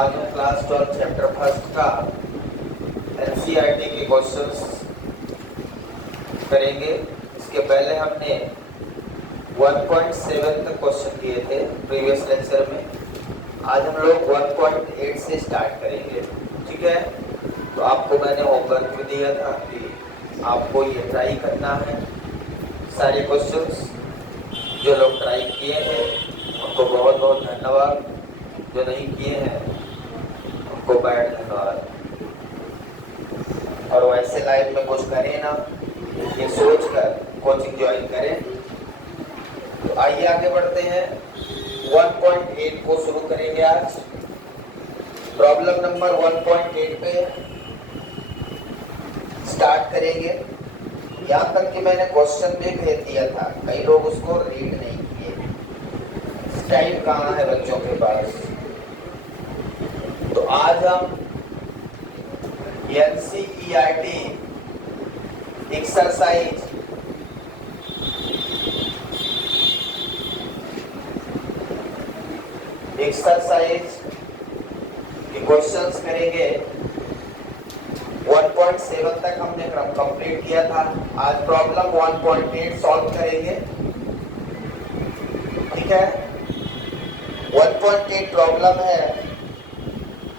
आज हम class 12 chapter first का एनसीईआरटी के क्वेश्चंस करेंगे। इसके पहले हमने 1.7 तक क्वेश्चन किए थे प्रीवियस लेक्चर में। आज हम लोग 1.8 से स्टार्ट करेंगे, ठीक है। तो आपको मैंने होमवर्क भी दिया था कि आपको ये ट्राई करना है। सारे क्वेश्चंस जो लोग ट्राई किए हैं उनको बहुत बहुत धन्यवाद, जो नहीं किए हैं उनको बैड धन्यवाद। और वैसे लाइफ में कुछ करें ना, ये सोच कर कोचिंग ज्वाइन करें। तो आइए आगे बढ़ते हैं। 1.8 को शुरू करेंगे आज। प्रॉब्लम नंबर 1.8 पे स्टार्ट करेंगे। यहाँ तक कि मैंने क्वेश्चन भी भेज दिया था, कई लोग उसको रीड नहीं किए। टाइम कहाँ है बच्चों के पास? तो आज हम एनसीईआरटी एक्सरसाइज के क्वेश्चंस करेंगे। 1.7 तक हमने कंप्लीट किया था। आज प्रॉब्लम 1.8 सॉल्व करेंगे, ठीक है। 1.8 प्रॉब्लम है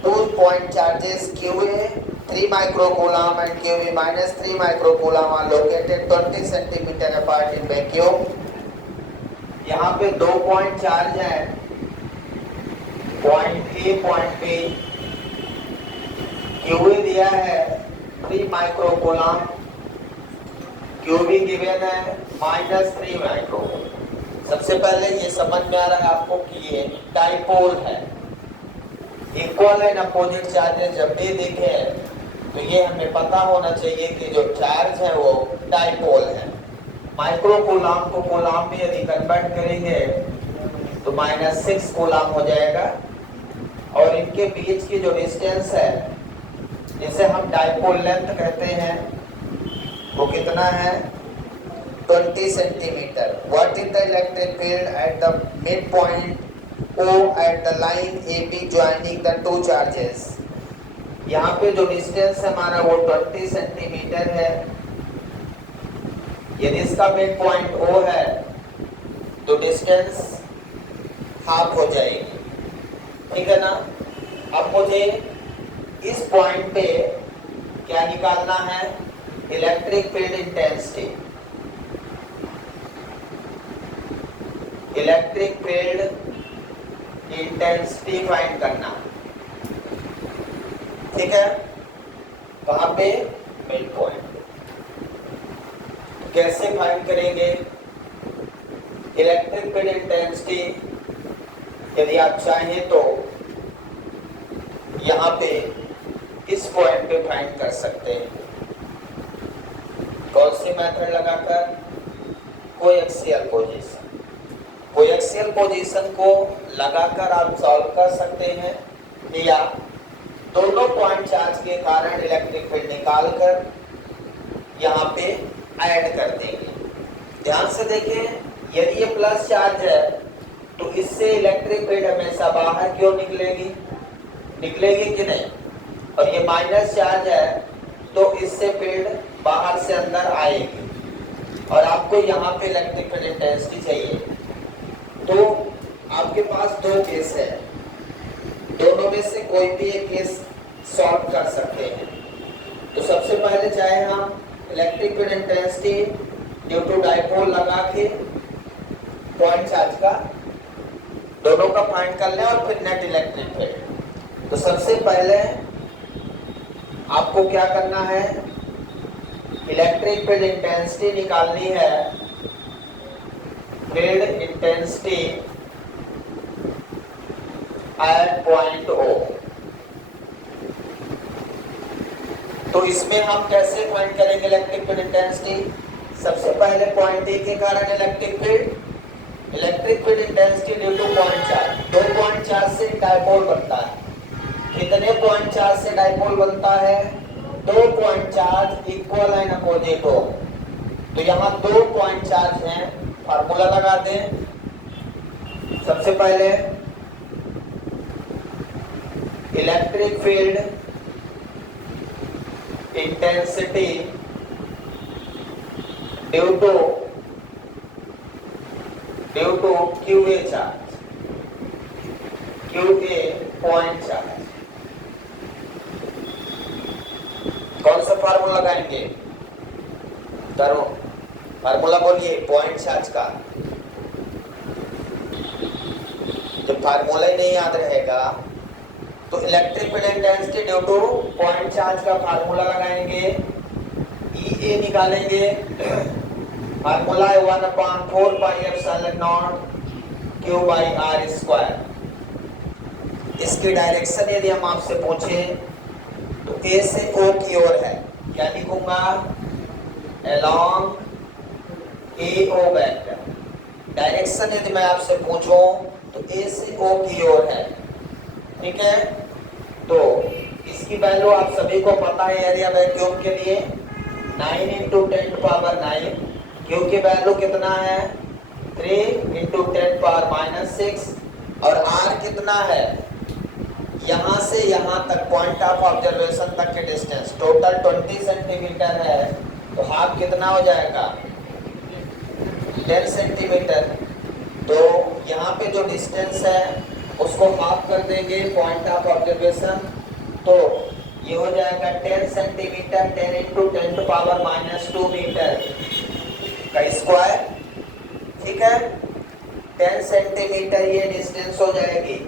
2 point charges QA 3 microcoulomb and QB minus 3 microcoulomb are located 20 centimeter apart in vacuum। यहाँ पे 2 पॉइंट चार्ज है, point A point B। QA दिया है 3 माइक्रोकूलम, QB गिवन है -3 माइक्रो। सबसे पहले ये समझ में आ रहा है आपको कि ये डाइपोल है। इक्वल एंड अपोजिट चार्जेस जब भी दिखे तो ये हमें पता होना चाहिए कि जो चार्ज है वो डाइपोल है। माइक्रोकूलम को कूलम में यदि कन्वर्ट करेंगे तो -6 कूलम हो जाएगा। और इनके बीच की जो डिस्टेंस है, जिसे हम डाइपोल लेंथ कहते हैं, वो कितना है? 20 centimetre. What is the electric field at the mid point O at the line AB joining the two charges। यहाँ पे जो डिस्टेंस है हमारा वो 20 सेंटीमीटर है। यदि इसका मिड पॉइंट O है तो डिस्टेंस हाफ हो जाएगी, ठीक है ना। अब मुझे इस पॉइंट पे क्या निकालना है? Electric field intensity. Electric field intensity find करना, ठीक है। कहाँ पे? Mid point. कैसे फाइंड करेंगे इलेक्ट्रिक फील्ड इंटेंसिटी? यदि आप चाहें तो यहाँ पे इस पॉइंट पे फाइंड कर सकते हैं। कौन सी मेथड लगाकर? Coaxial position. कोएक्सियल पोजीशन को लगाकर आप सॉल्व कर सकते हैं, या दोनों पॉइंट चार्ज के कारण इलेक्ट्रिक फील्ड निकालकर यहाँ पे ऐड कर देंगे। ध्यान से देखें, यदि ये प्लस चार्ज है तो इससे इलेक्ट्रिक फील्ड हमेशा बाहर क्यों निकलेगी? निकलेगी कि नहीं? और ये माइनस चार्ज है तो इससे फील्ड बाहर से अंदर आएगी। और आपको यहाँ पे इलेक्ट्रिक फील्ड इंटेंसिटी चाहिए। तो आपके पास दो केस है, दोनों में से कोई भी एक केस सॉल्व कर सकते हैं। तो सबसे पहले चाहे हम electric field intensity due to dipole लगा के पॉइंट चार्ज का दोनों का फाइंड कर लें और फिर नेट इलेक्ट्रिक फील्ड। तो सबसे पहले आपको क्या करना है? इलेक्ट्रिक फील्ड इंटेंसिटी निकालनी है। Field intensity at point O। तो इसमें हम कैसे फाइंड करेंगे इलेक्ट्रिक फील्ड इंटेंसिटी? सबसे पहले पॉइंट A के कारण electric field intensity due to point charge. 2 point charge से डाइपोल बनता है। कितने पॉइंट चार्ज से डाइपोल बनता है? 2 point charge equal and opposite हो। तो यहाँ 2 पॉइंट चार्ज हैं, फार्मूला लगा दें। सबसे पहले electric field intensity due to QA charge, QA point charge. कौन सा फार्मूला लगाएंगे? तरुण, फार्मूला बोलिए पॉइंट चार्ज का। जब फार्मूला ही नहीं याद रहेगा तो electric field intensity due to point charge का फार्मूला लगाएंगे, EA निकालेंगे। फार्मूला है 1/4 pi epsilon naught Q by R square. इसकी डायरेक्शन यदि हम आपसे पूछें तो A से O की ओर है, क्या लिखूंगा? along AO vector. डायरेक्शन यदि मैं आपसे पूछूं तो A से O की ओर है, ठीक है। तो इसकी वैल्यू आप सभी को पता है एरिया वैक्यूम के लिए 9 × 10⁻⁹। Q की वैल्यू कितना है? 3 × 10⁻⁻⁶। और R कितना है? यहाँ से यहाँ तक पॉइंट ऑफ ऑब्जर्वेशन तक के डिस्टेंस टोटल 20 सेंटीमीटर है, तो हाफ कितना हो जाएगा? 10 सेंटीमीटर। तो यहाँ पे जो डिस्टेंस है उसको हाफ कर देंगे पॉइंट ऑफ ऑब्जर्वेशन, तो ये हो जाएगा 10 सेंटीमीटर 10 × 10⁻⁻² मीटर का स्क्वायर, ठीक है। 10 सेंटीमीटर ये डिस्टेंस हो जाएगी।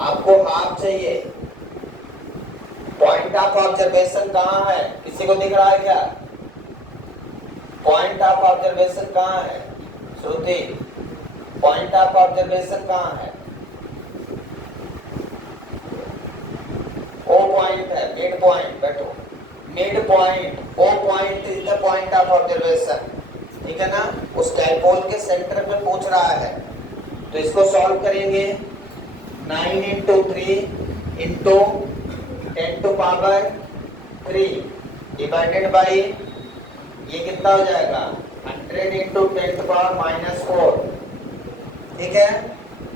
आपको हाफ चाहिए। पॉइंट ऑफ ऑब्जर्वेशन कहाँ है? किसी को दिख रहा है क्या? पॉइंट ऑफ ऑब्जर्वेशन कहाँ है? श्रुति, पॉइंट ऑफ ऑब्जर्वेशन कहाँ है? ओ पॉइंट है, मिड पॉइंट। बैठो, mid point, O point is the point of observation, ठीक है ना। उस डायपोल के सेंटर में पूछ रहा है, तो इसको सॉल्व करेंगे। 9 × 3 × 10⁻³ डिवाइडेड बाई ये कितना हो जाएगा? 100 × 10⁻⁴, ठीक है।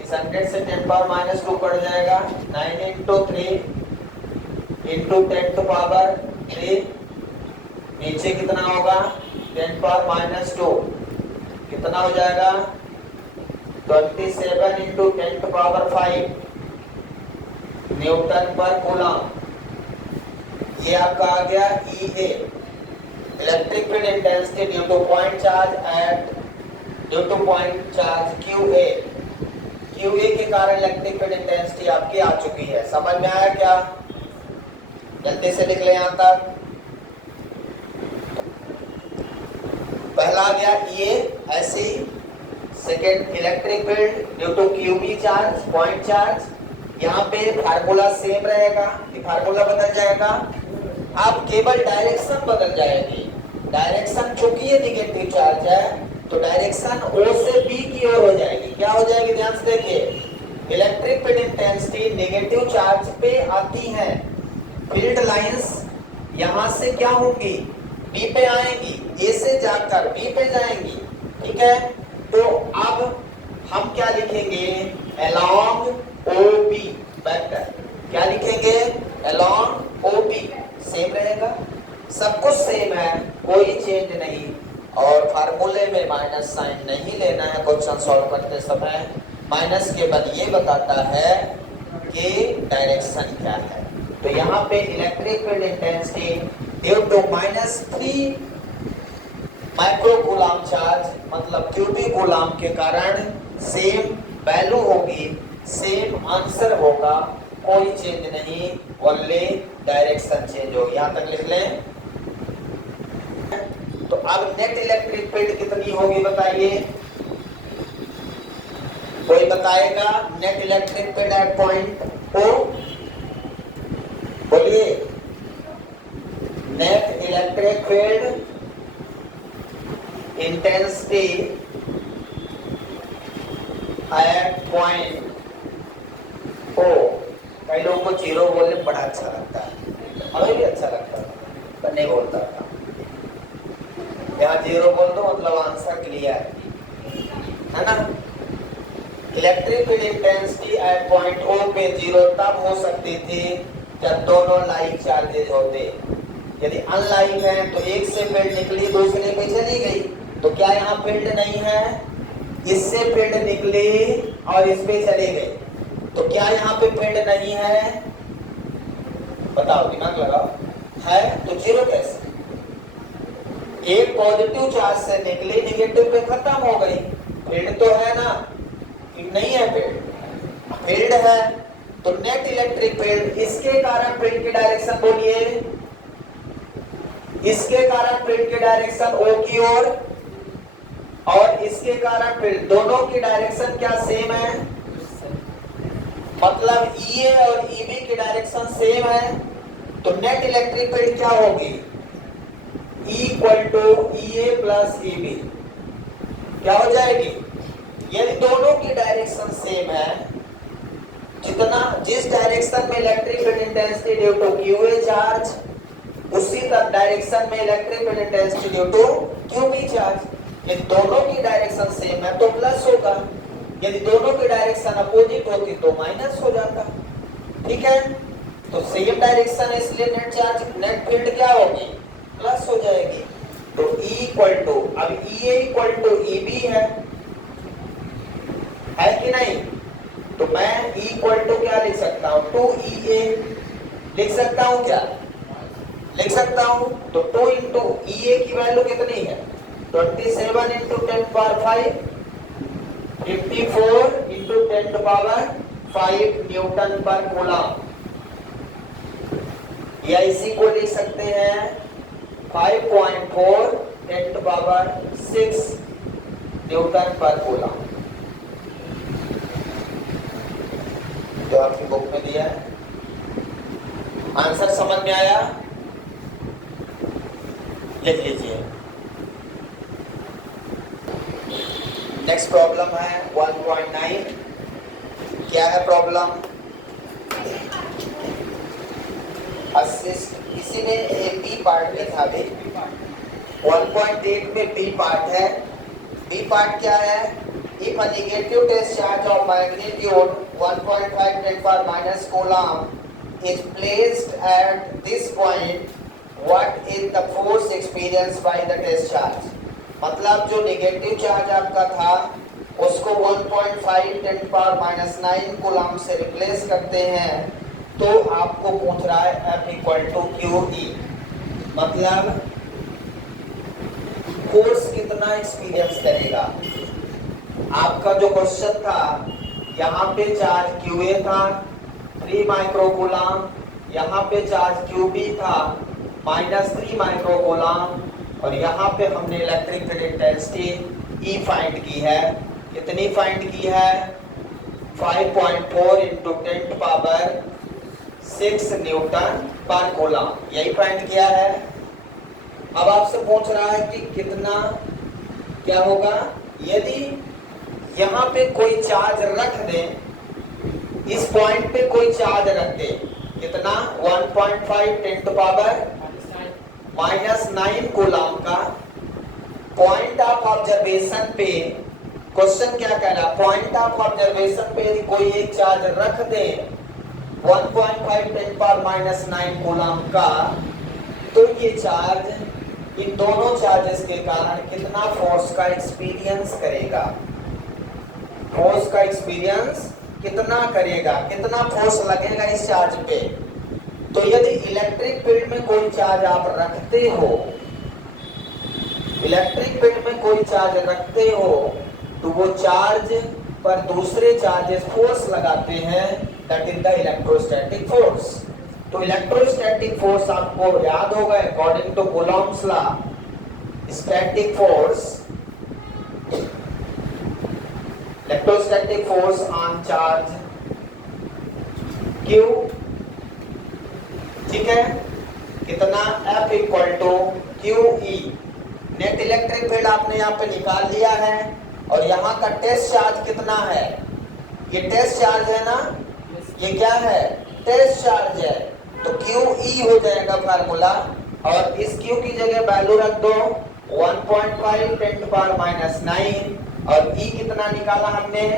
इस 100 से 10⁻⁻² कट जाएगा। 9 × 3 × 10⁻³ नीचे कितना होगा? 10⁻⁻², कितना हो जाएगा? 27 × 10⁵ न्यूटन पर कूलम। ये आपका आ गया EA, electric field intensity due to point charge QA। QA के कारण इलेक्ट्रिक फील्ड इंटेंसिटी आपकी आ चुकी है। समझ में आया क्या? जल्दी से लिख ले यहां तक। पहला आ गया EA, ऐसे ही। Second electric field due to QB charge, point charge. यहाँ पे फार्मूला सेम रहेगा कि फार्मूला बदल जाएगा? अब केवल डायरेक्शन बदल जाएगी। डायरेक्शन चूंकि ये निगेटिव चार्ज है तो डायरेक्शन O से B की ओर हो जाएगी। क्या हो जाएगी? ध्यान से देखिए, electric field intensity negative charge पे आती है, फील्ड लाइंस यहाँ से क्या होंगी? B पे आएंगी, A से जाकर B पे जाएंगी, ठीक है। तो अब हम क्या लिखेंगे? along OB vector. क्या लिखेंगे? along OB। सेम रहेगा, सब कुछ सेम है, कोई चेंज नहीं। और फार्मूले में माइनस साइन नहीं लेना है क्वेश्चन सॉल्व करते समय। माइनस केवल ये बताता है कि डायरेक्शन क्या है। तो यहाँ पे electric field intensity due to -3 micro coulomb charge मतलब QB कूलम के कारण सेम वैल्यू होगी, सेम आंसर होगा, कोई चेंज नहीं, ओनली डायरेक्शन चेंज होगी। यहां तक लिख लें। तो अब नेट इलेक्ट्रिक फील्ड कितनी होगी बताइए? कोई बताएगा? Net electric field at point O, बोलिए। Net electric field intensity at point O। कई लोगों को जीरो बोलने बड़ा अच्छा लगता है, हमें भी अच्छा लगता है, पर नहीं बोलता था। यहाँ जीरो बोल दो मतलब आंसर क्लियर है ना। Electric field intensity at point O पे 0 तब हो सकती थी जब दोनों लाइक चार्जेज होते। यदि अनलाइक है तो एक से फील्ड निकली दूसरे पे चली गई, तो क्या यहाँ फील्ड नहीं है? इससे फील्ड निकली और इस पे चली गई, तो क्या यहाँ पे फील्ड नहीं है? बताओ, दिमाग लगाओ। है तो जीरो कैसे? एक पॉजिटिव चार्ज से निकली, निगेटिव पे खत्म हो गई। फील्ड तो है ना? नहीं है फील्ड? फील्ड है तो नेट इलेक्ट्रिक फील्ड, इसके कारण फील्ड की डायरेक्शन बोलिए, इसके कारण फील्ड की डायरेक्शन O की ओर, और इसके कारण फील्ड, दोनों की डायरेक्शन क्या सेम है? मतलब EA और EB की डायरेक्शन सेम है, तो नेट इलेक्ट्रिक फील्ड क्या होगी? Equal to EA plus EB। क्या हो जाएगी? यदि दोनों की डायरेक्शन सेम है, जिस डायरेक्शन में electric field intensity due to QA charge, उसी तक डायरेक्शन में electric field intensity due to QB charge. यदि दोनों की डायरेक्शन सेम है तो प्लस होगा, यदि दोनों की डायरेक्शन अपोजिट होती तो माइनस हो जाता। ठीक है, तो सेम डायरेक्शन है इसलिए नेट चार्ज, नेट फील्ड क्या होगी? प्लस हो जाएगी। तो E इक्वल टू, अब EA इक्वल टू EB है कि नहीं? तो मैं E इक्वल टू क्या लिख सकता हूं? 2EA लिख सकता हूं क्या? लिख सकता हूं। तो 2 इंटू EA की वैल्यू कितनी है? 27 into 10 power 5, 54 into 10 power 5 Newton पर कूलम। या इसी को लिख सकते हैं 5.4 10 पावर 6 न्यूटन पर कूलम, जो आपकी बुक में दिया है। आंसर समझ में आया? लिख लीजिए। नेक्स्ट प्रॉब्लम है 1.9। क्या है प्रॉब्लम? असिस्ट, इसी में बी पार्ट में था भी। 1.8 में बी पार्ट है। बी पार्ट क्या है? If a negative test charge of magnitude 1.5 10 power minus coulomb is placed at this point, what is the force experienced by the test charge? मतलब जो नेगेटिव चार्ज आपका था उसको 1.5 10 पावर माइनस 9 कूलम से replace करते हैं, तो आपको पूछ रहा है F इक्वल टू QE, मतलब फोर्स कितना एक्सपीरियंस करेगा। आपका जो क्वेश्चन था, यहाँ पे चार्ज QA था 3 माइक्रोकूलम, यहाँ पे चार्ज QB था -3 माइक्रोकूलम, और यहाँ पे हमने electric field intensity E find की है। कितनी फाइंड की है? 5.4 इंटू 10 पावर 6 न्यूटन पर कूलम, यही फाइंड किया है। अब आपसे पूछ रहा है कि कितना क्या होगा यदि यहाँ पे कोई चार्ज रख दे, इस पॉइंट पे कोई चार्ज रख दे, कितना? 1.5 10 पावर -9 कूलम का। पॉइंट ऑफ ऑब्जर्वेशन पे क्वेश्चन क्या कह रहा है? पॉइंट ऑफ ऑब्जर्वेशन पे यदि कोई एक चार्ज रख दे 1.5 10 पावर -9 कूलम का, तो ये चार्ज इन दोनों चार्जेस के कारण कितना फोर्स का एक्सपीरियंस करेगा? फोर्स का एक्सपीरियंस कितना करेगा? कितना फोर्स लगेगा इस चार्ज पे? तो यदि इलेक्ट्रिक फील्ड में कोई चार्ज आप रखते हो, इलेक्ट्रिक फील्ड में कोई चार्ज रखते हो, तो वो चार्ज पर दूसरे चार्जेस फोर्स लगाते हैं, that is the electrostatic force. तो इलेक्ट्रोस्टैटिक फोर्स आपको याद होगा, according to Coulomb's law, static force, electrostatic force on charge Q, ठीक है, कितना? F equal to QE। Net electric field आपने यहाँ पे निकाल लिया है, और यहाँ का टेस्ट चार्ज कितना है? ये टेस्ट चार्ज है ना, ये क्या है? टेस्ट चार्ज है, तो QE हो जाएगा फार्मूला, और इस Q की जगह वैल्यू रख दो 1.5 10 पावर -9, और E कितना निकाला हमने?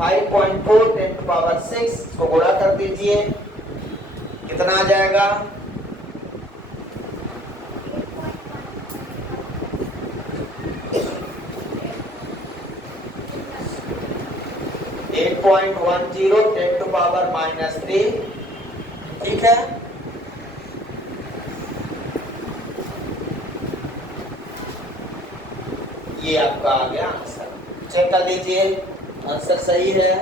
5.4 10⁶ इसको गुणा कर दीजिए, कितना आ जाएगा? 8.10 10⁻³ ठीक है। ये आपका आ गया आंसर, चेक कर लीजिए आंसर सही है।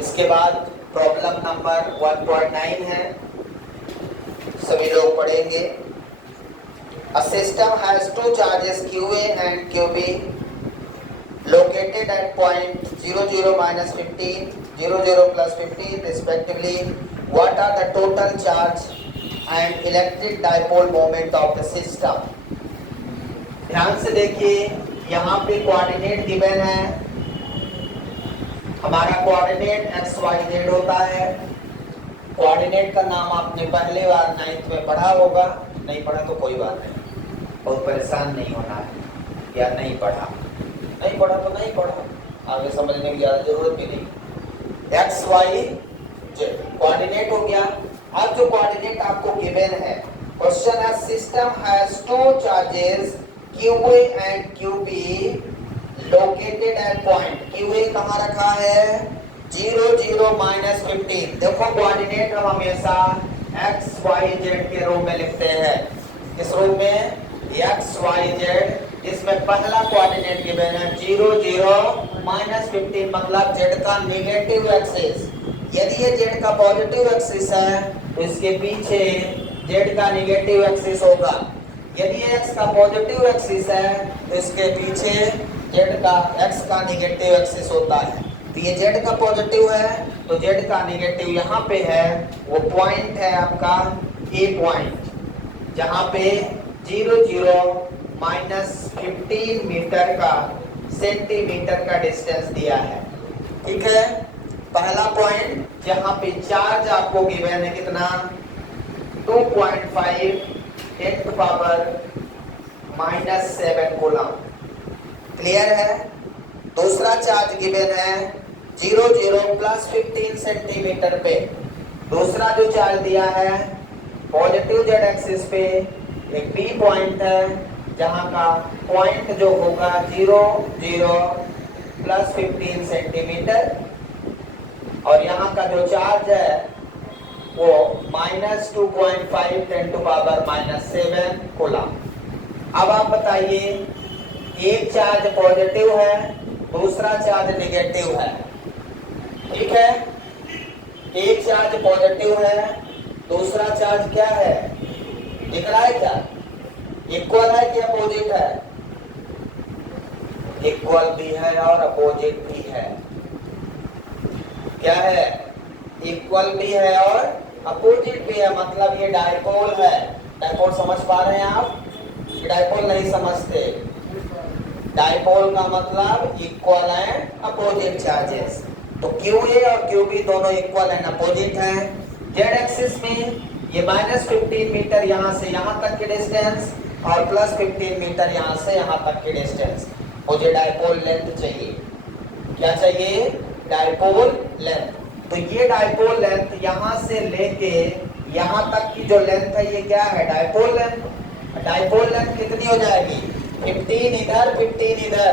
इसके बाद प्रॉब्लम नंबर 1.9 है, सभी लोग पढ़ेंगे। A system has two charges QA and QB located at point 0 0 minus 15 0 0 plus 15 respectively. What are the total charge and electric dipole moment of the system? ध्यान से देखिए, यहाँ पे कोऑर्डिनेट गिवन है, हमारा कोऑर्डिनेट x y z होता है। Coordinate का नाम आपने पहले बार 9th में पढ़ा होगा, नहीं पढ़ा तो कोई बात नहीं, बहुत परेशान नहीं होना है, या नहीं पढ़ा तो नहीं पढ़ा, आगे समझने की ज्यादा जरूरत भी नहीं। एक्स वाई जेड कोऑर्डिनेट हो गया। अब जो कोऑर्डिनेट आपको गिवन है, क्वेश्चन है system has two charges QA and QB located at point. QA कहाँ रखा है? 0 0 minus 15। देखो कोऑर्डिनेट हम हमेशा एक्स वाई जेड के रूप में लिखते हैं। किस रूप में? एक्स वाई जेड, इसमें पहला कोऑर्डिनेट गिवन है 0 0 minus 15, मतलब जेड का नेगेटिव एक्सिस। यदि ये जेड का पॉजिटिव एक्सिस है तो इसके पीछे जेड का नेगेटिव एक्सिस होगा। यदि ये एक्स का पॉजिटिव एक्सिस है तो इसके पीछे जेड का एक्स का नेगेटिव एक्सिस होता है। तो ये जेड का पॉजिटिव है तो जेड का नेगेटिव यहाँ पे है, वो पॉइंट है आपका ए पॉइंट, जहाँ पे 0 0 minus 15 मीटर का सेंटीमीटर का डिस्टेंस दिया है। ठीक है, पहला पॉइंट जहाँ पे चार्ज आपको गिवन है कितना? 2.5 10⁻⁷ कूलम। क्लियर है? दूसरा चार्ज गिवन है 0 0 plus 15 सेंटीमीटर पे। दूसरा जो चार्ज दिया है पॉजिटिव जेड एक्सिस पे एक बी पॉइंट है, जहां का पॉइंट जो होगा 0 0 plus 15 सेंटीमीटर, और यहाँ का जो चार्ज है वो -2.5 10⁻⁷ कूलम। अब आप बताइए, एक चार्ज पॉजिटिव है, दूसरा चार्ज नेगेटिव है। ठीक है, एक चार्ज पॉजिटिव है, दूसरा चार्ज क्या है? दिख रहा है क्या? इक्वल है कि अपोजिट है? इक्वल भी है और अपोजिट भी है। क्या है? इक्वल भी है और अपोजिट भी है, मतलब ये डायपोल है। डायपोल समझ पा रहे हैं आप? डायपोल नहीं समझते? डायपोल का मतलब इक्वल एंड अपोजिट चार्जेस। तो QA और QB दोनों इक्वल एंड अपोजिट हैं। जेड एक्सिस में ये -15 मीटर यहाँ से यहाँ तक की डिस्टेंस और +15 मीटर यहाँ से यहाँ तक की डिस्टेंस। मुझे डायपोल लेंथ चाहिए। क्या चाहिए? Dipole length. तो ये डायपोल लेंथ यहाँ से लेके यहाँ तक की जो लेंथ है, ये क्या है? Dipole length. डायपोल लेंथ कितनी हो जाएगी? 15 इधर 15 इधर।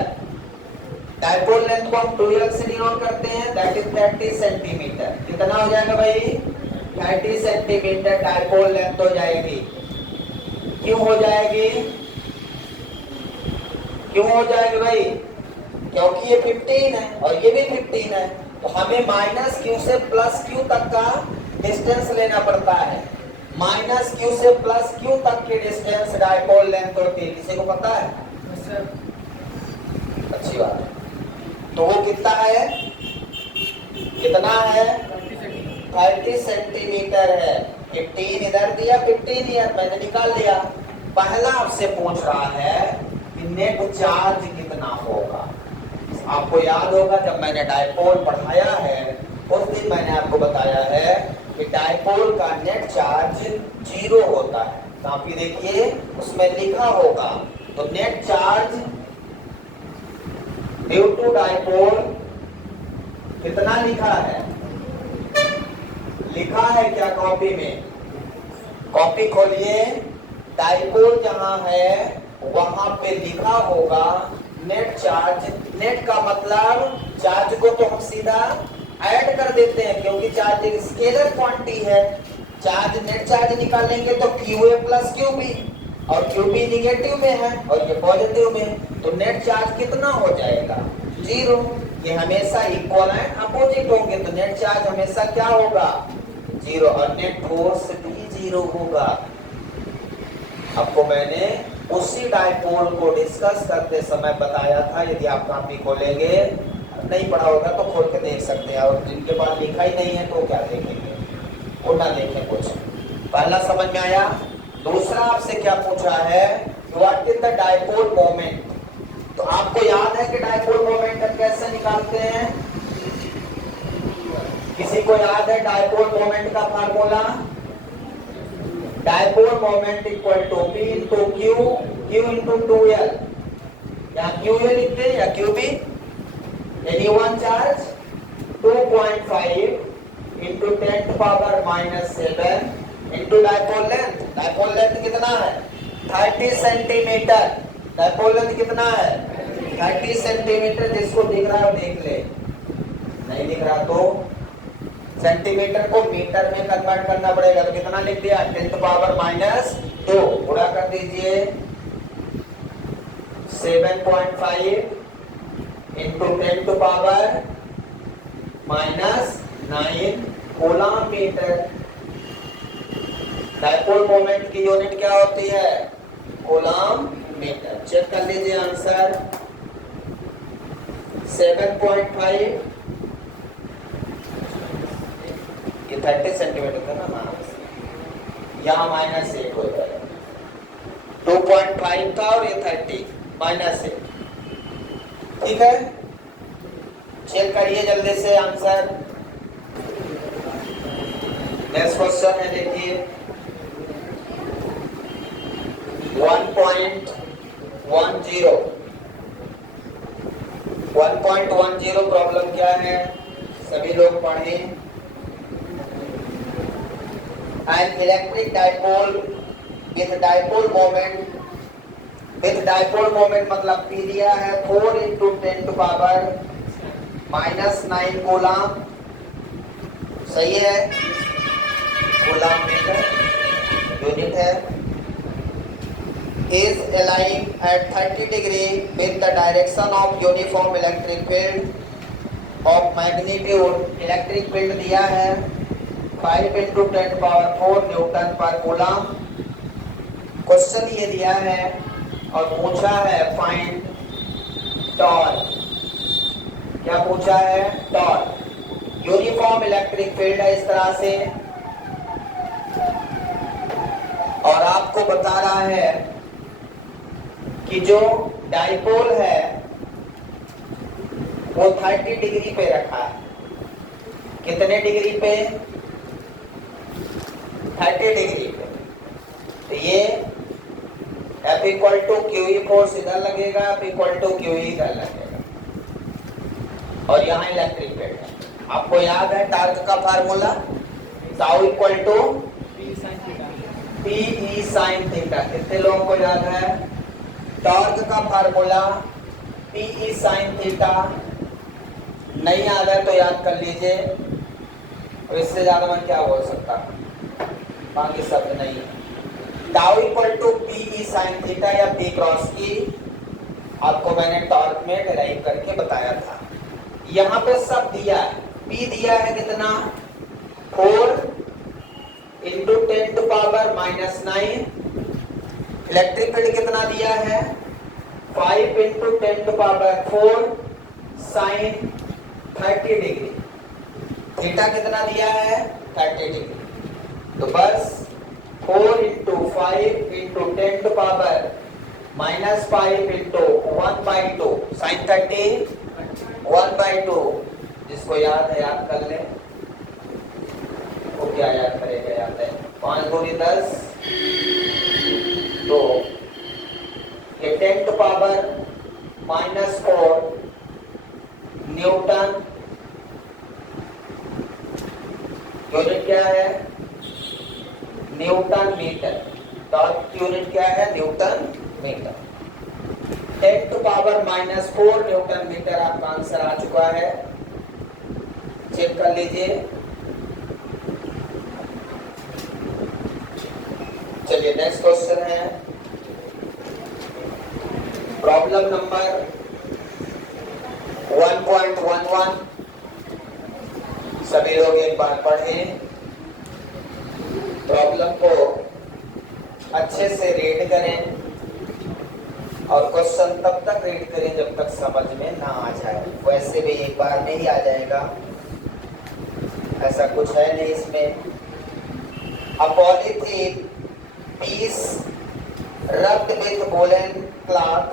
डायपोल लेंथ को हम 12 से डिनोट करते हैं, दैट इज 30 सेंटीमीटर। कितना हो जाएगा भाई? 30 सेंटीमीटर डायपोल लेंथ हो जाएगी। क्यों हो जाएगी? क्यों हो जाएगी भाई? क्योंकि ये 15 है और ये भी 15 है, तो हमें -q से +q तक का डिस्टेंस लेना पड़ता है। -q से +q तक की डिस्टेंस डायपोल लेंथ होती है। किसी को पता है? अच्छी बात है। तो वो कितना है? कितना है? 30 सेंटीमीटर है। 15 इधर दिया, 15 इधर, मैंने निकाल लिया। पहला आपसे पूछ रहा है कि नेट चार्ज कितना होगा। आपको याद होगा जब मैंने डायपोल पढ़ाया है उस दिन मैंने आपको बताया है कि डायपोल का नेट चार्ज 0 होता है। कॉपी देखिए, उसमें लिखा होगा। तो net charge due to dipole कितना लिखा है? लिखा है क्या कॉपी में? कॉपी खोलिए, डाइपोल जहां है वहां पे लिखा होगा नेट चार्ज। नेट का मतलब चार्ज को तो हम सीधा ऐड कर देते हैं, क्योंकि चार्ज एक स्केलर क्वांटिटी है। चार्ज नेट चार्ज निकालेंगे तो QA प्लस QB, और QB निगेटिव में है और ये पॉजिटिव में, तो नेट चार्ज कितना हो जाएगा? 0। ये हमेशा इक्वल एंड अपोजिट होंगे, तो नेट चार्ज हमेशा क्या होगा? 0। और नेट फोर्स भी 0 होगा। आपको मैंने उसी डाइपोल को डिस्कस करते समय बताया था। यदि आप कॉपी खोलेंगे, नहीं पढ़ा होगा तो खोल के देख सकते हैं, और जिनके पास लिखा ही नहीं है तो क्या देखेंगे, वो ना देखें कुछ। पहला समझ में आया। दूसरा आपसे क्या पूछा है, what is the dipole moment. तो आपको याद है कि डाइपोल मोमेंट कैसे निकालते हैं? किसी को याद है डाइपोल मोमेंट का formula? Dipole moment equal to P into Q, Q into 2L, या QA लिखते हैं या QB। Any one charge 2.5 into 10 to power minus 7 into dipole length. Dipole length कितना है? 30 सेंटीमीटर। डाइपोल लेंथ कितना है? 30 सेंटीमीटर। जिसको दिख रहा है देख ले, नहीं दिख रहा तो सेंटीमीटर को मीटर में कन्वर्ट करना पड़ेगा। तो कितना लिख दिया? 10 टू पावर माइनस 2, गुणा कर दीजिए 7.5 into 10 to power minus 9 coulomb metre. Dipole moment की यूनिट क्या होती है? Coulomb metre. चेक कर लीजिए आंसर। 7.5, ये 30 सेंटीमीटर था ना, यहाँ माइनस 8 हो जाएगा। 2.5 था और ये 30 माइनस 8। ठीक है, चेक करिए जल्दी से आंसर। नेक्स्ट क्वेश्चन है, देखिए 1.10 प्रॉब्लम क्या है? सभी लोग पढ़ें। An electric dipole with dipole moment मतलब P दिया है 4 into 10 to power minus 9 coulomb. सही है, कूलम मीटर यूनिट है। is aligned at 30 degree with the direction of uniform electric field of magnitude। Electric field दिया है 5 इंटू 10 पावर 4 न्यूटन पर coulomb. Question ये दिया है और पूछा है फाइंड टॉर्क। क्या पूछा है? टॉर्क। यूनिफॉर्म इलेक्ट्रिक फील्ड है इस तरह से, और आपको बता रहा है कि जो डाइपोल है वो 30 डिग्री पे रखा है। कितने डिग्री पे? 30 डिग्री पे। तो ये F equal to QE force इधर लगेगा, F इक्वल टू QE इधर लगेगा, और यहाँ इलेक्ट्रिक फील्ड है। आपको याद है टॉर्क का formula? Tau equal to PE sine theta. कितने लोगों को याद है टॉर्क का फार्मूला? PE sine theta. नहीं याद है तो याद कर लीजिए, और इससे ज्यादा मैं क्या बोल सकता, बाकी शब्द नहीं है। Tau equal to PE sine theta या P क्रॉस की आपको मैंने टॉर्क में डिराइव करके बताया था। यहाँ पे सब दिया है। P दिया है कितना? 4 into 10 to power minus 9। Electric field कितना दिया है? 5 into 10 to power 4 sine 30 degree. Theta कितना दिया है? 30 डिग्री। तो बस 4 into 5 into 10 to power minus 5 into 1/2 sine 30 1/2। जिसको याद है याद कर ले। वो क्या याद करेगा? याद है 5 दूनी 10 तो ये 10⁻⁻⁴ न्यूटन, यूनिट क्या है? Newton metre. टॉर्क की यूनिट क्या है? Newton metre. 10⁻⁻⁴ न्यूटन मीटर आपका आंसर आ चुका है, चेक कर लीजिए। चलिए नेक्स्ट क्वेश्चन है प्रॉब्लम नंबर 1.11। सभी लोग एक बार पढ़ें, प्रॉब्लम को अच्छे से रीड करें और क्वेश्चन तब तक रीड करें जब तक समझ में ना आ जाए। वैसे भी एक बार में ही आ जाएगा, ऐसा कुछ है नहीं इसमें। A polythene piece rubbed with woolen cloth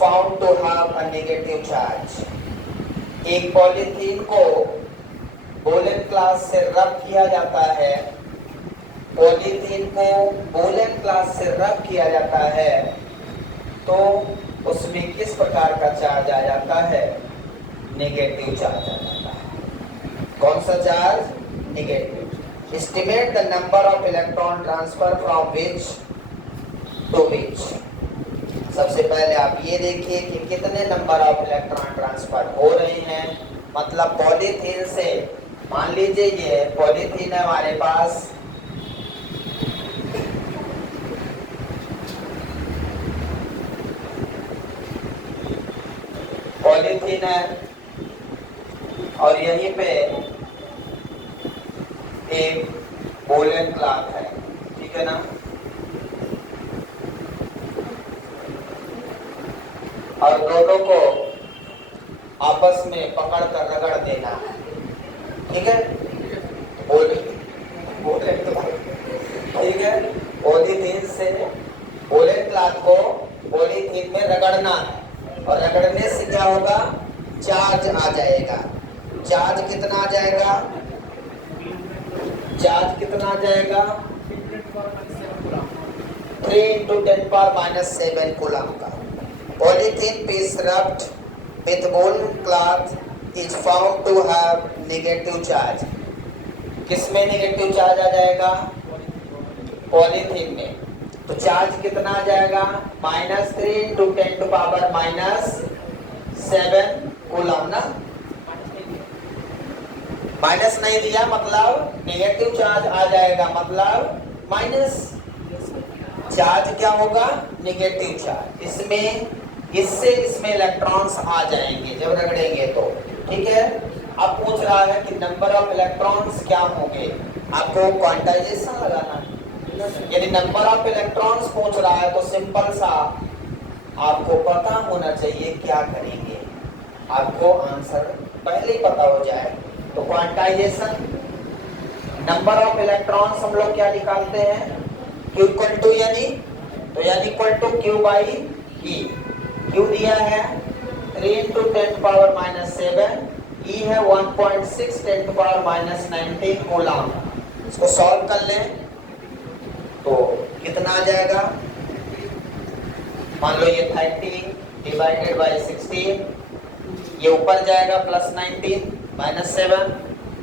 found to have a negative charge। एक पॉलीथीन को वूलन क्लॉथ से रब किया जाता है, पॉलीथीन को वूलन क्लॉथ से रब किया जाता है तो उसमें किस प्रकार का चार्ज आ जाता है? नेगेटिव चार्ज आ जाता है। कौन सा charge? Negative. Estimate the number of electron transfer from which to which. सबसे पहले आप ये देखिए कि कितने नंबर ऑफ इलेक्ट्रॉन ट्रांसफर हो रहे हैं। मतलब पॉलीथीन से, मान लीजिए ये पॉलीथीन है हमारे पास, पॉलीथीन है और यहीं पे एक वूलन क्लॉथ है, ठीक है ना। और दोनों को आपस में पकड़ कर रगड़ देना, ठीक है। ठीक है, पॉलीथीन से वूलन क्लॉथ को पॉलीथीन में रगड़ना है और रगड़ने से क्या होगा? चार्ज आ जाएगा। चार्ज कितना आ जाएगा? चार्ज कितना आ जाएगा? 3 × 10⁻⁷ कूलम का। Polythene piece rubbed with woolen cloth is found to have negative charge। किसमें नेगेटिव चार्ज आ जाएगा? पॉलीथीन में। तो चार्ज कितना आ जाएगा? -3 × 10⁻⁷ कूलम ना। माइनस नहीं दिया मतलब नेगेटिव चार्ज आ जाएगा, मतलब माइनस। चार्ज क्या होगा? Negative charge. इससे इसमें इलेक्ट्रॉन्स आ जाएंगे जब रगड़ेंगे तो, ठीक है। अब पूछ रहा है कि नंबर ऑफ इलेक्ट्रॉन्स क्या होंगे, आपको क्वांटाइजेशन लगाना है। यदि नंबर ऑफ इलेक्ट्रॉन्स पूछ रहा है तो सिंपल सा आपको पता होना चाहिए क्या करेंगे, आपको आंसर पहले ही पता हो जाए। तो क्वांटाइजेशन, नंबर ऑफ इलेक्ट्रॉन्स हम लोग क्या निकालते हैं? Q इक्वल टू यानी Q/E। Q दिया है 3 × 10⁻⁷, E है 1.6 × 10⁻⁹ कूलम। इसको सॉल्व कर लें तो कितना आ जाएगा? मान लो ये 30 / 16, ये ऊपर जाएगा +19 -7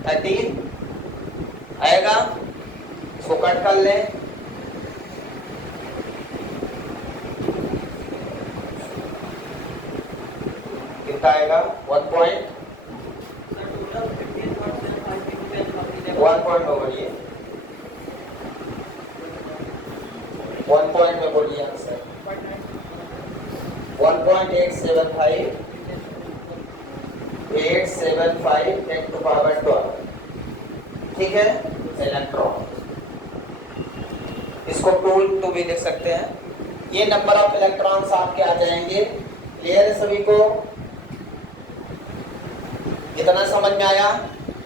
13 आएगा। इसको कट कर लें, कितना आएगा? 1 पॉइंट 1 पॉइंट में बोलिए आंसर। 1.875 10⁻12, ठीक है, इलेक्ट्रॉन। इसको 2 भी लिख सकते हैं। ये नंबर ऑफ इलेक्ट्रॉन्स आपके आ जाएंगे। क्लियर है सभी को? इतना समझ में आया?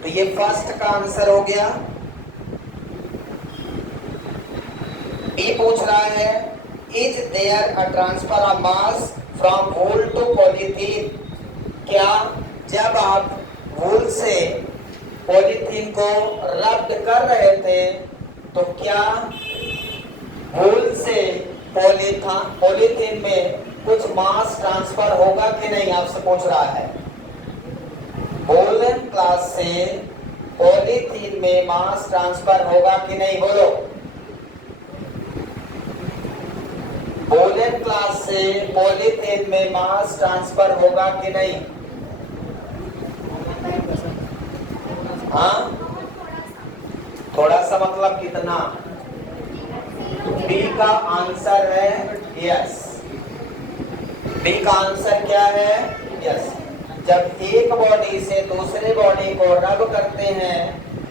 तो ये फर्स्ट का आंसर हो गया। बी पूछ रहा है is there a transfer of mass from wool to polythene. क्या जब आप वूल से पॉलीथीन को रब्ड कर रहे थे तो क्या वूल से पॉलीथीन में कुछ मास ट्रांसफर होगा कि नहीं, आपसे पूछ रहा है। वूलन क्लॉथ से पॉलीथीन में मास ट्रांसफर होगा कि नहीं, बोलो। वूलन क्लॉथ से पॉलीथीन में मास ट्रांसफर होगा कि नहीं? हाँ, थोड़ा सा मतलब कितना? बी का आंसर है यस। बी का आंसर क्या है? यस। जब एक बॉडी से दूसरे बॉडी को रब करते हैं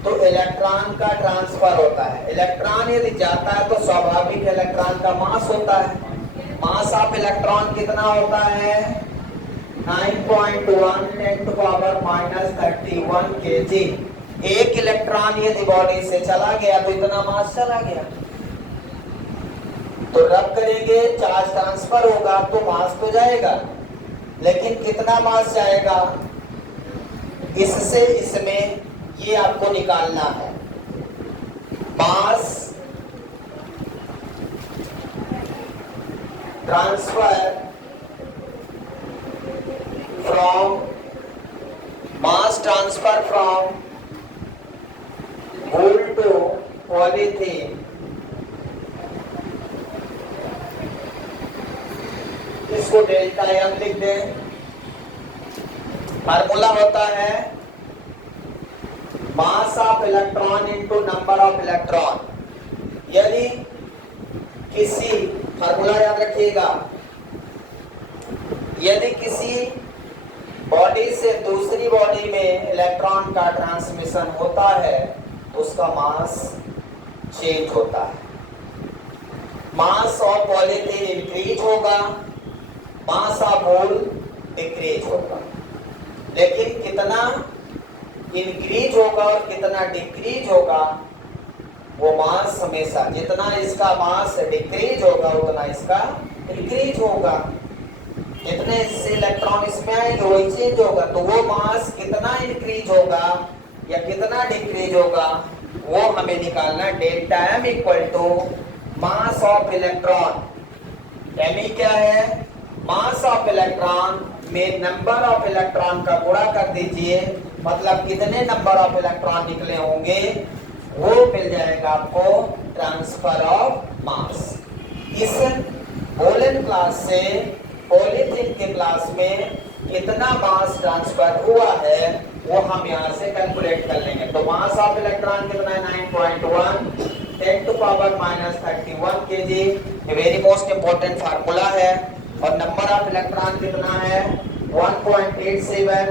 तो इलेक्ट्रॉन का ट्रांसफर होता है। इलेक्ट्रॉन यदि जाता है तो स्वाभाविक इलेक्ट्रॉन का मास होता है। मास ऑफ इलेक्ट्रॉन कितना होता है? 9.1 10⁻³ kg। एक इलेक्ट्रॉन यदि बॉडी से चला गया तो इतना मास चला गया। तो रब करेंगे, चार्ज ट्रांसफर होगा तो मास तो जाएगा, लेकिन कितना मास जाएगा इससे इसमें, ये आपको निकालना है। Mass transfer from wool to polythene इसको डेल्टा एम लिख दें। फार्मूला होता है mass of electron into number of electron. यदि किसी, फार्मूला याद रखिएगा, यदि किसी बॉडी से दूसरी बॉडी में इलेक्ट्रॉन का ट्रांसमिशन होता है तो उसका मास चेंज होता है। मास ऑफ पॉलीथीन इंक्रीज होगा, मास ऑफ वूल डिक्रीज होगा। लेकिन कितना इंक्रीज होगा और कितना डिक्रीज होगा, वो मास हमेशा, जितना इसका मास डिक्रीज होगा उतना इसका इंक्रीज होगा। जितने इससे इलेक्ट्रॉन इसमें आएंगे वही चेंज होगा। तो वो मास कितना इंक्रीज होगा या कितना डिक्रीज होगा वो हमें निकालना। Delta M equal to mass of electron. M क्या है? मास ऑफ इलेक्ट्रॉन में नंबर ऑफ इलेक्ट्रॉन का गुणा कर दीजिए, मतलब कितने नंबर ऑफ इलेक्ट्रॉन निकले होंगे वो मिल जाएगा आपको ट्रांसफर ऑफ मास। इस वूलन क्लॉथ से पॉलीथीन के क्लास में कितना मास ट्रांसफर हुआ है वो हम यहाँ से कैलकुलेट कर लेंगे। तो मास ऑफ इलेक्ट्रॉन कितना है? 9.1 10⁻³ kg। Very most important formula है। और नंबर ऑफ इलेक्ट्रॉन कितना है? 1.875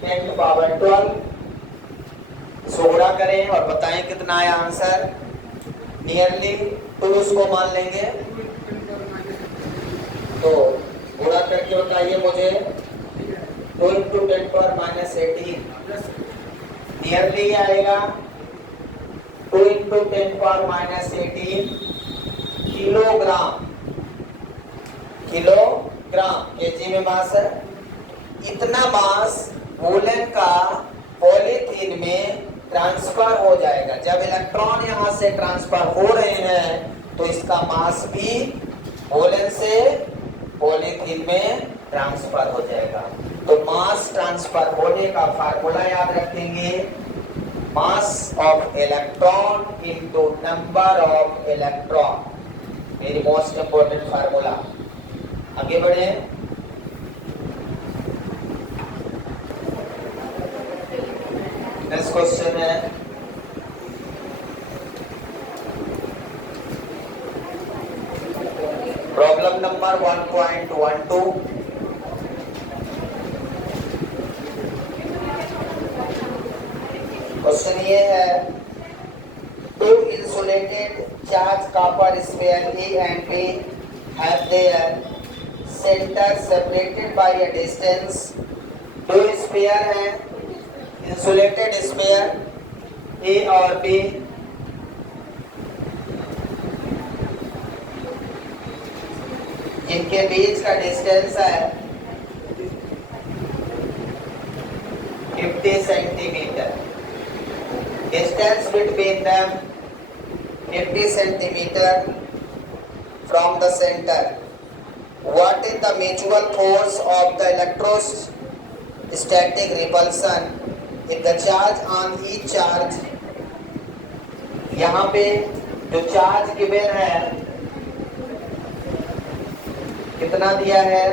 10⁻12। सोड़ा करें और बताएं कितना है आंसर। नियरली 2 उसको मान लेंगे, तो गुणा करके बताइए मुझे। 2 × 10⁻18 नियरली आएगा 2 × 10⁻18 किलोग्राम। केजी में मास है। इतना मास वूलन का पॉलीथीन में ट्रांसफर हो जाएगा। जब इलेक्ट्रॉन यहाँ से ट्रांसफर हो रहे हैं तो इसका मास भी वूलन से पॉलीथीन में ट्रांसफर हो जाएगा। तो मास ट्रांसफर होने का फार्मूला याद रखेंगे, mass of electron into number of electron. Very most important formula. आगे बढ़े। नेक्स्ट क्वेश्चन है प्रॉब्लम नंबर 1.12। क्वेश्चन ये है, two insulated charge copper sphere A and B have their center separated by a distance। दो sphere हैं, insulated sphere A और B, जिनके बीच का डिस्टेंस है 50 centimetre. Distance between them 50 centimetre. from the center. What is the mutual force of the electrostatic repulsion if the charge on each charge, यहाँ पे जो charge given है कितना दिया है,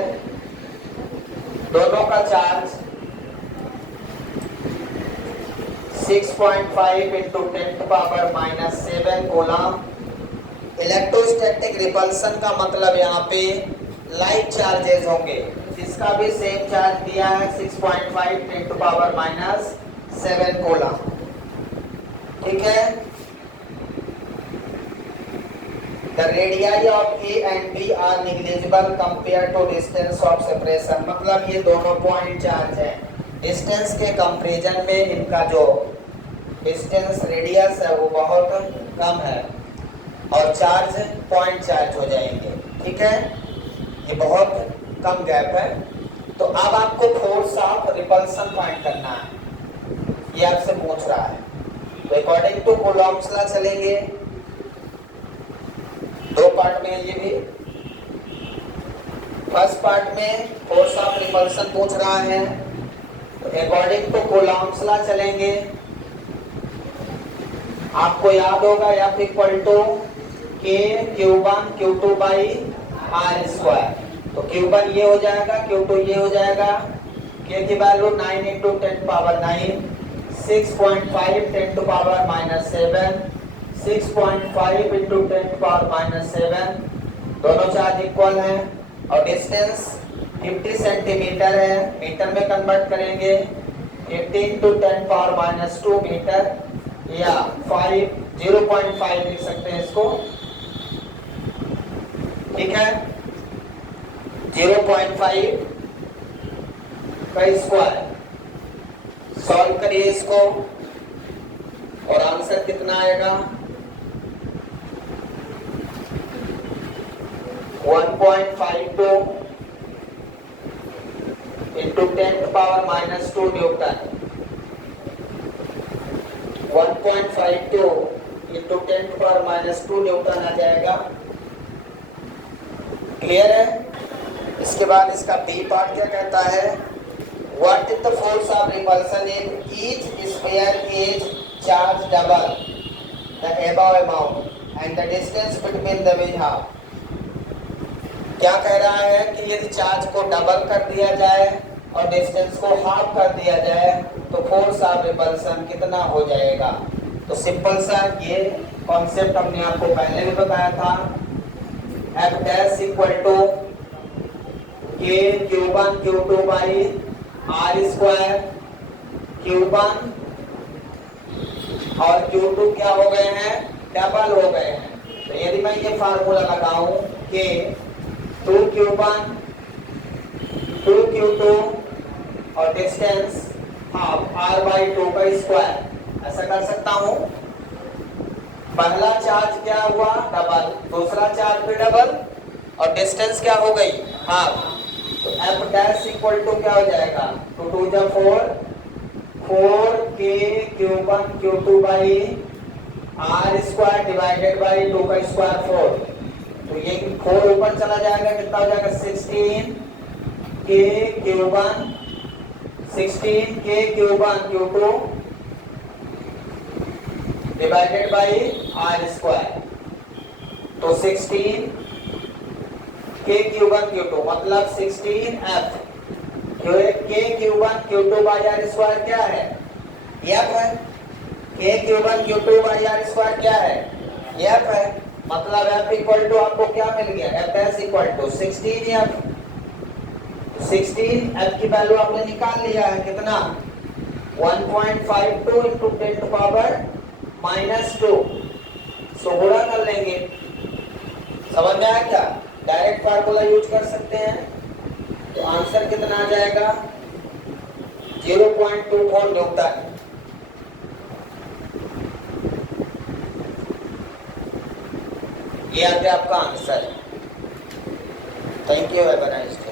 दोनों का charge 6.5 into 10 to power minus 7 coulomb. Electrostatic repulsion का मतलब यहाँ पे लाइक चार्जेस होंगे, जिसका भी सेम चार्ज दिया है 6.5 10 to power minus 7 कूलम। ठीक है। The radii of A and B are negligible compared to distance of separation। मतलब ये दोनों पॉइंट चार्ज है, डिस्टेंस के कंपैरिजन में इनका जो डिस्टेंस रेडियस है वो बहुत कम है और चार्ज पॉइंट चार्ज हो जाएंगे। ठीक है, ये बहुत कम गैप है। तो अब आपको फोर्स ऑफ रिपल्सन फाइंड करना है, ये आपसे पूछ रहा है। तो अकॉर्डिंग टू कूलॉम्स लॉ चलेंगे, दो पार्ट में ये भी। फर्स्ट पार्ट में फोर्स ऑफ रिपल्सन पूछ रहा है, तो अकॉर्डिंग टू कूलॉम्स लॉ चलेंगे। आपको याद होगा F equal to K Q1 Q2 by R square. तो Q1 ये हो जाएगा, Q2 ये हो जाएगा। K की value 9 into 10 power 9, 6.5 10 to power minus 7, 6.5 into 10 power minus 7। दोनों चार्ज इक्वल हैं और डिस्टेंस 50 सेंटीमीटर है, मीटर में कन्वर्ट करेंगे 15 टू 10 पावर माइनस 2 मीटर या 0.5 लिख सकते हैं इसको। ठीक है, 0.5 का स्क्वायर। सॉल्व करिए इसको और आंसर कितना आएगा, 1.52 into 10 power minus 2 newton. 1.52 into 10 power minus 2 newton आ जाएगा। क्लियर है। इसके बाद इसका बी पार्ट क्या कहता है, what is the force of repulsion if each sphere is charge double the above amount and the distance between the ways half. क्या कह रहा है कि यदि चार्ज को डबल कर दिया जाए और डिस्टेंस को हाफ कर दिया जाए तो फोर्स ऑफ रिपल्सन कितना हो जाएगा। तो सिंपल सा ये कॉन्सेप्ट हमने आपको पहले भी बताया था। F dash equal to K Q1 Q2 by R square. Q1 और Q2 क्या हो गए हैं, डबल हो गए हैं। तो यदि मैं ये फार्मूला लगाऊं कि 2Q1 2Q2 और डिस्टेंस हाफ R बाई 2 का स्क्वायर, ऐसा कर सकता हूं। पहला चार्ज क्या हुआ, डबल, दूसरा चार्ज भी डबल और डिस्टेंस क्या हो गई, हाफ। तो F डैश इक्वल टू क्या हो जाएगा, 2 2 जा 4, 4K Q1 Q2 by R square divided by 2 का स्क्वायर 4। तो ये 4 ऊपर चला जाएगा, कितना हो जाएगा 16K Q1 16K Q1 Q2 divided by R square. तो 16K Q1 Q2 मतलब 16F। K Q1 Q2 by R square क्या है, F है। K Q1 Q2 by R square क्या है, F है। मतलब F इक्वल टू आपको क्या मिल गया, F dash equal to 16F। 16F की वैल्यू आपने निकाल लिया है, कितना 1.52 इंटू 10 टू पावर माइनस 2। सो गुणा कर लेंगे। समझ में आया क्या, डायरेक्ट फार्मूला यूज कर सकते हैं। तो आंसर कितना आ जाएगा 0.24 न्यूटन। ये आ गया आपका answer. Thank you, have a nice day.